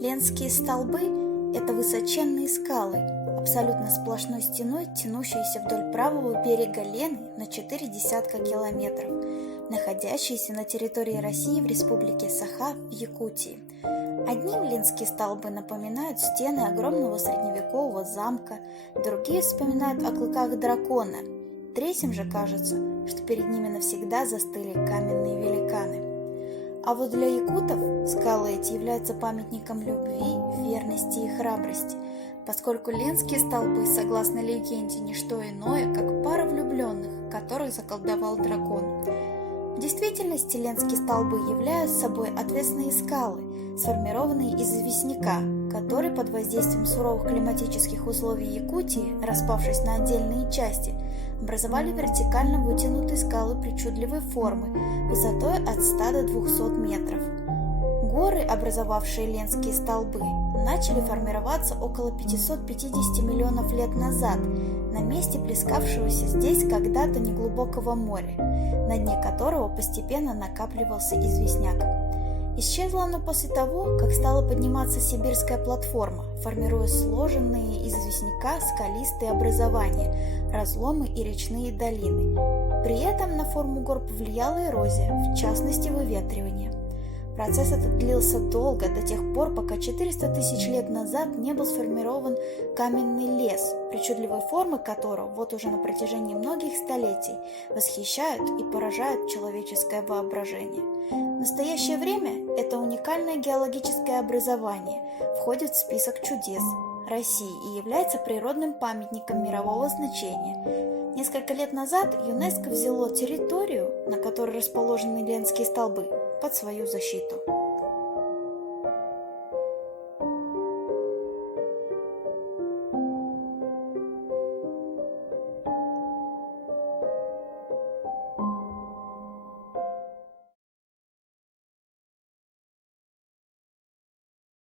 Ленские столбы – это высоченные скалы, абсолютно сплошной стеной, тянущиеся вдоль правого берега Лены на 4 десятка километров, находящиеся на территории России в республике Саха в Якутии. Одним ленские столбы напоминают стены огромного средневекового замка, другие вспоминают о клыках дракона, третьим же кажется, что перед ними навсегда застыли каменные великаны. А вот для якутов скалы эти являются памятником любви, верности и храбрости, поскольку ленские столбы, согласно легенде, не что иное, как пара влюбленных, которых заколдовал дракон. В действительности ленские столбы являются собой отвесные скалы, сформированные из известняка, который под воздействием суровых климатических условий Якутии, распавшись на отдельные части, образовали вертикально вытянутые скалы причудливой формы высотой от 100 до 200 метров. Горы, образовавшие ленские столбы, начали формироваться около 550 миллионов лет назад на месте плескавшегося здесь когда-то неглубокого моря, на дне которого постепенно накапливался известняк. Исчезло оно после того, как стала подниматься сибирская платформа, формируя сложенные из известняка скалистые образования, разломы и речные долины. При этом на форму гор повлияла эрозия, в частности выветривание. Процесс этот длился долго, до тех пор, пока 400 тысяч лет назад не был сформирован каменный лес, причудливой формы которого вот уже на протяжении многих столетий восхищают и поражают человеческое воображение. В настоящее время это уникальное геологическое образование входит в список чудес России и является природным памятником мирового значения. Несколько лет назад ЮНЕСКО взяло территорию, на которой расположены Ленские столбы, под свою защиту.